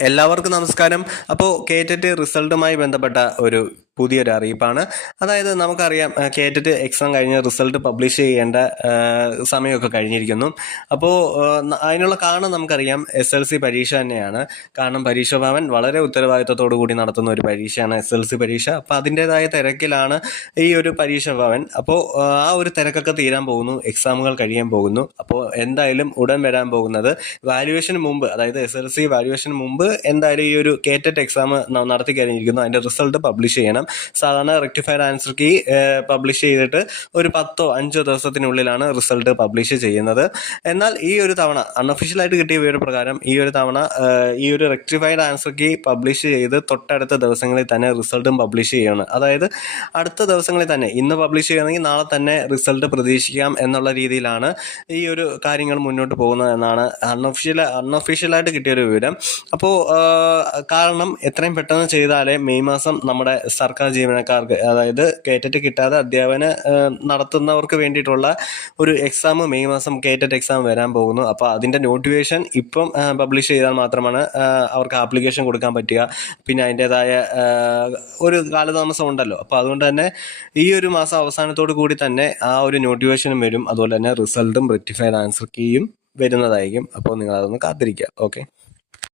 എല്ലാവർക്കും നമസ്കാരം. അപ്പോൾ കേറ്ററ്റ് റിസൾട്ടുമായി ബന്ധപ്പെട്ട ഒരു പുതിയൊരു അറിയിപ്പാണ്. അതായത് നമുക്കറിയാം കേറ്റിട്ട് എക്സാം കഴിഞ്ഞ റിസൾട്ട് പബ്ലിഷ് ചെയ്യേണ്ട സമയമൊക്കെ കഴിഞ്ഞിരിക്കുന്നു. അപ്പോൾ അതിനുള്ള കാരണം നമുക്കറിയാം എസ് എൽ സി പരീക്ഷ തന്നെയാണ്. കാരണം പരീക്ഷ ഭവൻ വളരെ ഉത്തരവാദിത്തത്തോടു കൂടി നടത്തുന്ന ഒരു പരീക്ഷയാണ് എസ് എൽ സി പരീക്ഷ. അപ്പോൾ അതിന്റെതായ തിരക്കിലാണ് ഈ ഒരു പരീക്ഷ ഭവൻ അപ്പോൾ ആ ഒരു തിരക്കൊക്കെ തീരാൻ പോകുന്നു എക്സാമുകൾ കഴിയാൻ പോകുന്നു. അപ്പോൾ എന്തായാലും ഉടൻ വരാൻ പോകുന്നത് വാല്യുവേഷന് മുമ്പ് അതായത് എസ് എൽ സി വാല്യുവേഷന് മുമ്പ് എന്തായാലും ഈ ഒരു കേറ്ററ്റ് എക്സാം നടത്തി കഴിഞ്ഞിരിക്കുന്നു. അതിന്റെ റിസൾട്ട് പബ്ലിഷ് ചെയ്യണം. സാധാരണ റെക്ടിഫൈഡ് ആൻസർ കീ പബ്ലിഷ് ചെയ്തിട്ട് ഒരു പത്തോ അഞ്ചോ ദിവസത്തിനുള്ളിലാണ് റിസൾട്ട് പബ്ലിഷ് ചെയ്യുന്നത്. എന്നാൽ ഈ ഒരു തവണ അൺഒഫീഷ്യലായിട്ട് കിട്ടിയ വിവര പ്രകാരം ഈ ഒരു തവണ ഈ ഒരു റെക്ടിഫൈഡ് ആൻസർ കീ പബ്ലിഷ് ചെയ്ത് തൊട്ടടുത്ത ദിവസങ്ങളിൽ തന്നെ റിസൾട്ടും പബ്ലിഷ് ചെയ്യണം. അതായത് അടുത്ത ദിവസങ്ങളിൽ തന്നെ ഇന്ന് പബ്ലിഷ് ചെയ്യുകയാണെങ്കിൽ നാളെ തന്നെ റിസൾട്ട് പ്രതീക്ഷിക്കാം എന്നുള്ള രീതിയിലാണ് ഈ ഒരു കാര്യങ്ങൾ മുന്നോട്ട് പോകുന്നത് എന്നാണ് അൺഒഫീഷ്യൽ അൺഒഫീഷ്യലായിട്ട് കിട്ടിയൊരു വിവരം. അപ്പോൾ കാരണം എത്രയും പെട്ടെന്ന് ചെയ്താലേ മെയ് മാസം നമ്മുടെ സർക്കാർ ജീവനക്കാർക്ക് അതായത് കേറ്ററ്റ് കിട്ടാതെ അധ്യാപന നടത്തുന്നവർക്ക് വേണ്ടിയിട്ടുള്ള ഒരു എക്സാം മെയ് മാസം കേറ്ററ്റ് എക്സാം വരാൻ പോകുന്നു. അപ്പോൾ അതിന്റെ നോട്ടിഫിക്കേഷൻ ഇപ്പം പബ്ലിഷ് ചെയ്താൽ മാത്രമാണ് അവർക്ക് ആപ്ലിക്കേഷൻ കൊടുക്കാൻ പറ്റുക. പിന്നെ അതിന്റെതായ ഒരു കാലതാമസം ഉണ്ടല്ലോ. അപ്പോൾ അതുകൊണ്ട് തന്നെ ഈ ഒരു മാസം അവസാനത്തോടു കൂടി തന്നെ ആ ഒരു നോട്ടിഫിക്കേഷനും വരും. അതുപോലെ തന്നെ റിസൾട്ടും റെക്ടിഫൈഡ് ആൻസർ കീയും വരുന്നതായിരിക്കും. അപ്പോൾ നിങ്ങൾ അതൊന്ന് കാത്തിരിക്കുക. ഓക്കെ